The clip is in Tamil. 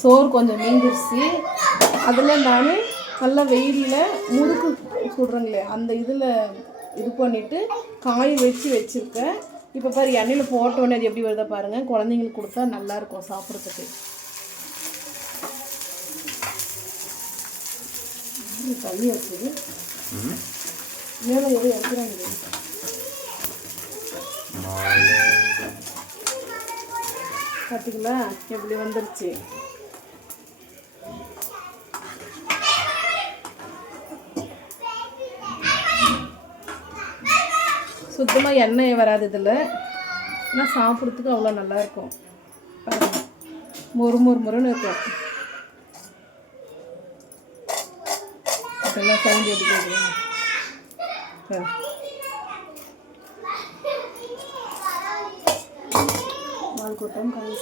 சோறு கொஞ்சம் மீந்துருச்சு. அதில் நான் நல்லா வெயிலில் முறுக்கு சுடுறேங்களே அந்த இதில் இது பண்ணிவிட்டு காய வச்சுருக்கேன். இப்போ பாரு எண்ணெயில் போட்டோன்னே அது எப்படி வருதா பாருங்கள். குழந்தைங்களுக்கு கொடுத்தா நல்லாயிருக்கும் சாப்பிட்றதுக்கு. தண்ணி வச்சுது மேலே எதுவும் எடுக்கிறாங்க. பார்த்தீங்களா எப்படி வந்துருச்சு. சுத்தமாக எண்ணெய் வராது இதில். ஆனால் சாப்பிட்றதுக்கு அவ்வளோ நல்லாயிருக்கும். மொறு மொறு மொறுன்னு இருக்கும். இதெல்லாம் சவுண்ட் எடுக்கிறது நாள் கூட்டம் காய்